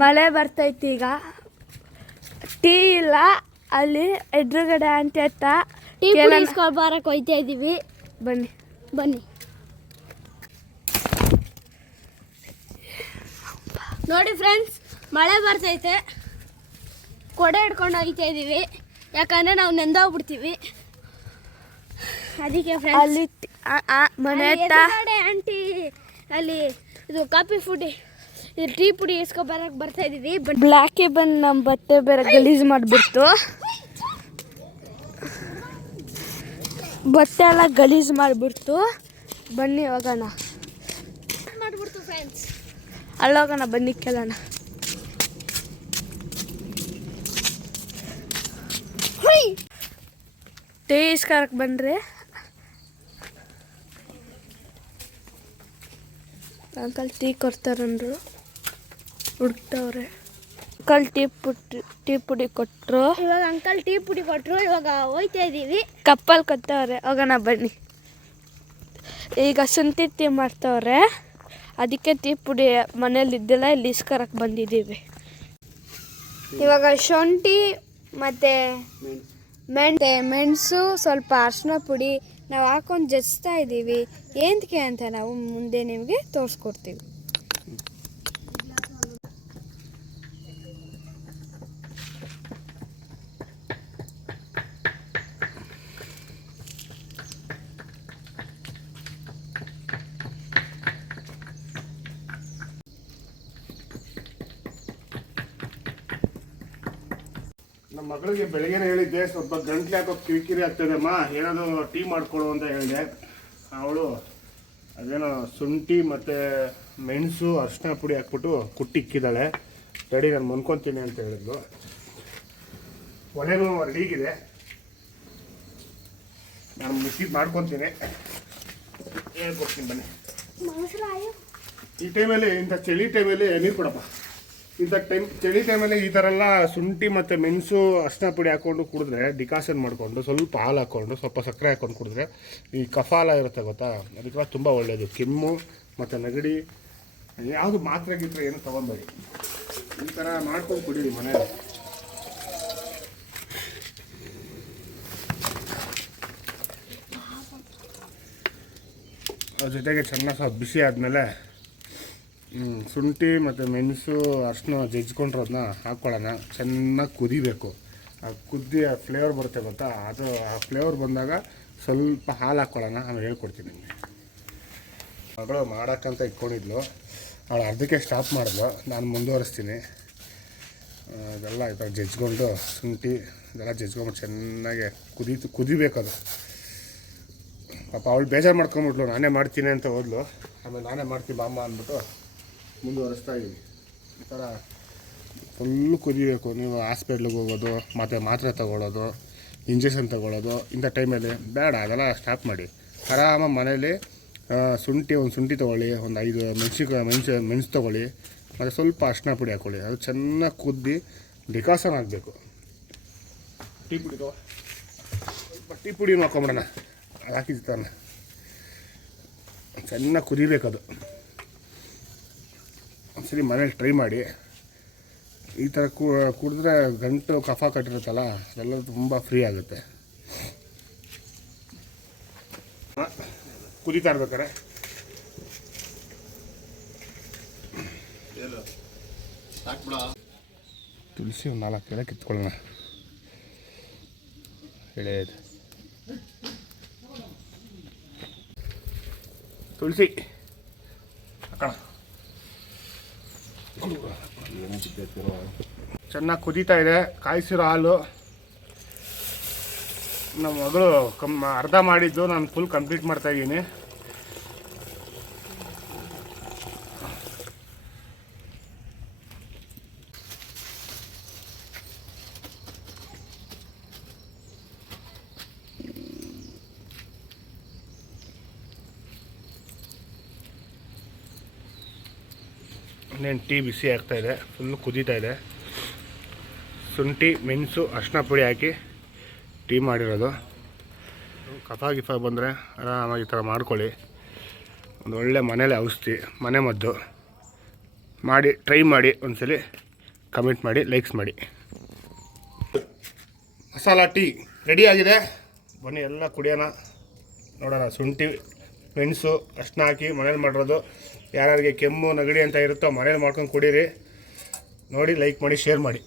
ಮಳೆ ಬರ್ತೈತಿ ಈಗ. ಟೀ ಇಲ್ಲ ಅಲ್ಲಿ ಎದುರುಗಡೆ ಆಂಟಿ ಹತ್ತ ಟೀ. ಪುಡಿ ಬಾರಕ್ಕೆ ಹೋಯ್ತಾ ಇದ್ದೀವಿ ಬನ್ನಿ. ಬನ್ನಿ. ನೋಡಿ ಫ್ರೆಂಡ್ಸ್ ಮಳೆ ಬರ್ತೈತೆ. ಕೊಡೆ ಹಿಡ್ಕೊಂಡು ಹೋಗ್ತಾ ಇದ್ದೀವಿ ಯಾಕಂದ್ರೆ ನಾವು ನೆಂದೋಗ್ಬಿಡ್ತೀವಿ ಅದಕ್ಕೆ ಫ್ರೆಂಡ್ಸ್ ಅಲ್ಲಿ ಮನೆ ಆಂಟಿ ಅಲ್ಲಿ ಇದು ಕಾಫಿ ಫುಡಿ ಇದು ಟೀ ಪುಡಿ ಇಸ್ಕೊ ಬರಕ್ ಬರ್ತಾ ಇದೀವಿ ಬಟ್ ಬ್ಲ್ಯಾಕೇ ಬಂದು ನಮ್ಮ ಬಟ್ಟೆ ಬೇರೆ ಗಲೀಜು ಮಾಡಿಬಿಡ್ತು. ಬಟ್ಟೆ ಎಲ್ಲ ಗಲೀಜು ಮಾಡಿಬಿಡ್ತು. ಬನ್ನಿ ಹೋಗೋಣ. ಮಾಡಿಬಿಡ್ತು ಫ್ರೆಂಡ್ಸ್ ಅಲ್ಲೋಗೋಣ ಬನ್ನಿ ಕೇಳೋಣ. ಟೀ ಇಸ್ಕರಕ್ಕೆ ಬನ್ರಿ. ಅಂಕಲ್ ಟೀ ಕೊಡ್ತಾರಂದ್ರು. ಹುಡ್ಕ್ತವ್ರೆ. ಅಂಕಲ್ ಟೀ ಪುಡಿ ಟೀ ಪುಡಿ ಕೊಟ್ಟರು ಇವಾಗ ಅಂಕಲ್ ಟೀ ಪುಡಿ ಕೊಟ್ಟರು ಇವಾಗ ಹೋಯ್ತಾ ಇದ್ದೀವಿ ಕಪ್ಪಲ್ ಕೊತ್ತವ್ರೆ ಹೋಗೋಣ ಬನ್ನಿ. ಈಗ ಶುಂಠಿ ಟೀ ಮಾಡ್ತವ್ರೆ. ಅದಕ್ಕೆ ಟೀ ಪುಡಿ ಮನೇಲಿ ಇದ್ದಿಲ್ಲ ಇಲ್ಲಿ ಇಸ್ಕರಕ್ಕೆ ಬಂದಿದ್ದೀವಿ. ಇವಾಗ ಶುಂಠಿ ಮತ್ತು ಮೆಂತೆ ಮೆಣಸು ಸ್ವಲ್ಪ ಅರ್ಶಿನ ಪುಡಿ ನಾವು ಹಾಕೊಂಡು ಜಜ್ತಾ ಇದ್ದೀವಿ ಏನಕ್ಕೆ ಅಂತ ನಾವು ಮುಂದೆ ನಿಮಗೆ ತೋರಿಸ್ಕೊಡ್ತೀವಿ. ನಮ್ಮ ಮಗಳಿಗೆ ಬೆಳಿಗ್ಗೆ ಹೇಳಿದ್ದೆ ಸ್ವಲ್ಪ ಗಂಟ್ಲು ಯಾಕೋ ಕಿರಿಕಿರಿ ಆಗ್ತದಮ್ಮ ಏನಾದರೂ ಟೀ ಮಾಡ್ಕೊಡು ಅಂತ ಹೇಳಿದೆ. ಅವಳು ಅದೇನೋ ಶುಂಠಿ ಮತ್ತು ಮೆಣಸು ಅರಿಶಿನ ಪುಡಿ ಹಾಕ್ಬಿಟ್ಟು ಕುಟ್ಟಿಕ್ಕಿದ್ದಾಳೆ. ರೆಡಿ ನಾನು ಮನ್ಕೊತೀನಿ ಅಂತ ಹೇಳಿದ್ಲು. ಒಲೆನೂ ರೆಡಿಗಿದೆ ನಾನು ಮಿಕ್ಕಿದ್ ಮಾಡ್ಕೊತೀನಿ. ಹೇಳ್ಕೊಡ್ತೀನಿ ಬನ್ನಿ. ಈ ಟೈಮಲ್ಲಿ ಇಂಥ ಚಳಿ ಟೈಮಲ್ಲಿ ನೀರು ಕೊಡಪ್ಪ. ಇಂಥ ಟೈಮ್ ಚಳಿ ಟೈಮಲ್ಲಿ ಈ ಥರ ಎಲ್ಲ ಶುಂಠಿ ಮತ್ತು ಮೆಣಸು ಅರಿಶಿನ ಪುಡಿ ಹಾಕ್ಕೊಂಡು ಕುಡಿದ್ರೆ ಡಿಕಾಷನ್ ಮಾಡಿಕೊಂಡು, ಸ್ವಲ್ಪ ಹಾಲು ಹಾಕ್ಕೊಂಡು ಸ್ವಲ್ಪ ಸಕ್ಕರೆ ಹಾಕ್ಕೊಂಡು ಕುಡಿದ್ರೆ ಈ ಕಫಾಲ ಇರುತ್ತೆ ಗೊತ್ತಾ? ಅದಕ್ಕೆಲ್ಲ ತುಂಬ ಒಳ್ಳೆಯದು ಕೆಮ್ಮು ಮತ್ತು ನೆಗಡಿ, ಯಾವುದು ಮಾತ್ರೆ ಗಿತ್ರೆ ಏನು ತೊಗೊಬೇಡಿ. ಈ ಥರ ಮಾಡ್ಕೊಂಡು ಕುಡೀರಿ ಮನೇಲಿ ಅದ್ರ ಜೊತೆಗೆ ಚೆನ್ನಾಗಿ ಬಿಸಿ ಆದಮೇಲೆ ಶುಂಠಿ ಮತ್ತು ಮೆಣಸು ಅರ್ಶಿನ ಜಜ್ಕೊಂಡಿರೋದನ್ನ ಹಾಕ್ಕೊಳ್ಳೋಣ ಚೆನ್ನಾಗಿ ಕುದಿಬೇಕು. ಆ ಕುದ್ದಿ ಆ ಫ್ಲೇವರ್ ಬರುತ್ತೆ ಗೊತ್ತಾ? ಅದು ಆ ಫ್ಲೇವರ್ ಬಂದಾಗ ಸ್ವಲ್ಪ ಹಾಲು ಹಾಕ್ಕೊಳ್ಳೋಣ ನಾನು ಹೇಳ್ಕೊಡ್ತೀನಿ ನಿಮಗೆ. ಮಗಳು ಮಾಡೋಕ್ಕಂತ ಇಟ್ಕೊಂಡಿದ್ಲು. ಅವಳು ಅರ್ಧಕ್ಕೆ ಸ್ಟಾಪ್ ಮಾಡಿದ್ಲು. ನಾನು ಮುಂದುವರಿಸ್ತೀನಿ. ಅದೆಲ್ಲ ಈ ಥರ ಜಜ್ಕೊಂಡು ಶುಂಠಿ ಇದೆಲ್ಲ ಜಜ್ಕೊಂಡು ಚೆನ್ನಾಗಿ ಕುದಿ ಕುದಿಬೇಕದು ಪಾಪ ಅವಳು ಬೇಜಾರು ಮಾಡ್ಕೊಂಬಿಟ್ಲು. ನಾನೇ ಮಾಡ್ತೀನಿ ಅಂತ ಹೋದ್ಲು. ಆಮೇಲೆ ನಾನೇ ಮಾಡ್ತೀನಿ ಬಾಮ್ಮ ಅಂದ್ಬಿಟ್ಟು ಮುಂದುವರಿಸ್ತಾ ಇದ್ದೀವಿ ಈ ಥರ ಫುಲ್ಲು ಕುದಿಬೇಕು. ನೀವು ಹಾಸ್ಪಿಟ್ಲಿಗೆ ಹೋಗೋದು ಮತ್ತು ಮಾತ್ರೆ ತಗೊಳ್ಳೋದು ಇಂಜೆಕ್ಷನ್ ತಗೊಳ್ಳೋದು ಇಂಥ ಟೈಮಲ್ಲಿ ಬೇಡ ಅದೆಲ್ಲ ಸ್ಟಾಪ್ ಮಾಡಿ. ಆರಾಮಾಗಿ ಮನೇಲಿ ಶುಂಠಿ ಒಂದು ಶುಂಠಿ ತೊಗೊಳ್ಳಿ ಒಂದು ಐದು ಮೆಣಸಿ ಮೆಣಸು ಮೆಣಸು ತೊಗೊಳ್ಳಿ ಮತ್ತು ಸ್ವಲ್ಪ ಅರ್ಶಿನ ಪುಡಿ ಹಾಕ್ಕೊಳ್ಳಿ ಅದು ಚೆನ್ನಾಗಿ ಕುದ್ದಿ ಡಿಕಾಸನ್ ಆಗಬೇಕು. ಟೀ ಪುಡಿ ತಗೋ. ಸ್ವಲ್ಪ ಟೀ ಪುಡಿನೂ ಹಾಕೊಂಬಿಡೋಣ. ಅದು ತಾನೆ. ಚೆನ್ನಾಗಿ ಕುದಿಬೇಕದು. ಒಂದ್ಸರಿ ಮನೇಲಿ ಟ್ರೈ ಮಾಡಿ. ಈ ಥರ ಕುಡಿದ್ರೆ ಗಂಟು ಕಫ ಕಟ್ಟಿರುತ್ತಲ್ಲ ಅದೆಲ್ಲ ತುಂಬ ಫ್ರೀ ಆಗುತ್ತೆ. ಹ, ಕುದೀತಾ ಇರ್ಬೇಕಾರೆ ತುಳಸಿ ಒಂದು ನಾಲ್ಕು ಎಲೆ ಕಿತ್ಕೊಳ್ಳೋಣ. ಎಳೆಯದು. ತುಳಸಿ. ಹಾಕೋಣ. ಚೆನ್ನಾಗಿ ಕುದೀತಾ ಇದೆ. ಕಾಯಿಸಿರೋ ಹಾಲು. ನಮ್ಮ ಮಗಳು ಕಮ್ ಅರ್ಧ ಮಾಡಿದ್ದು ನಾನು ಫುಲ್ ಕಂಪ್ಲೀಟ್ ಮಾಡ್ತಾ ಇನ್ನೇನು ಟೀ ಬಿಸಿ ಆಗ್ತಾಯಿದೆ ಫುಲ್ಲು ಕುದೀತಾ ಇದೆ. ಶುಂಠಿ, ಮೆಣಸು ಅರ್ಶಿನ ಪುಡಿ ಹಾಕಿ ಟೀ ಮಾಡಿರೋದು. ಕಫ ಗಿಫ ಬಂದರೆ ಆರಾಮಾಗಿ ಈ ಥರ ಮಾಡ್ಕೊಳ್ಳಿ. ಒಂದು ಒಳ್ಳೆ ಮನೇಲಿ ಔಷಧಿ, ಮನೆ ಮದ್ದು. ಮಾಡಿ, ಟ್ರೈ ಮಾಡಿ, ಒಂದ್ಸಲಿ ಕಮೆಂಟ್ ಮಾಡಿ, ಲೈಕ್ಸ್ ಮಾಡಿ. ಮಸಾಲ ಟೀ ರೆಡಿ ಆಗಿದೆ. ಬನ್ನಿ, ಎಲ್ಲ ಕುಡಿಯೋಣ. ನೋಡೋಣ, ಶುಂಠಿ, ಮೆಣಸು ಅಷ್ಟನ್ನ ಹಾಕಿ ಮನೇಲಿ ಮಾಡಿರೋದು. ಯಾರ್ಯಾರಿಗೆ ಕೆಮ್ಮು ನೆಗಡಿ ಅಂತ ಇರುತ್ತೋ ಮನೇಲಿ ಮಾಡ್ಕೊಂಡು ಕುಡೀರಿ. ನೋಡಿ ಲೈಕ್ ಮಾಡಿ ಶೇರ್ ಮಾಡಿ.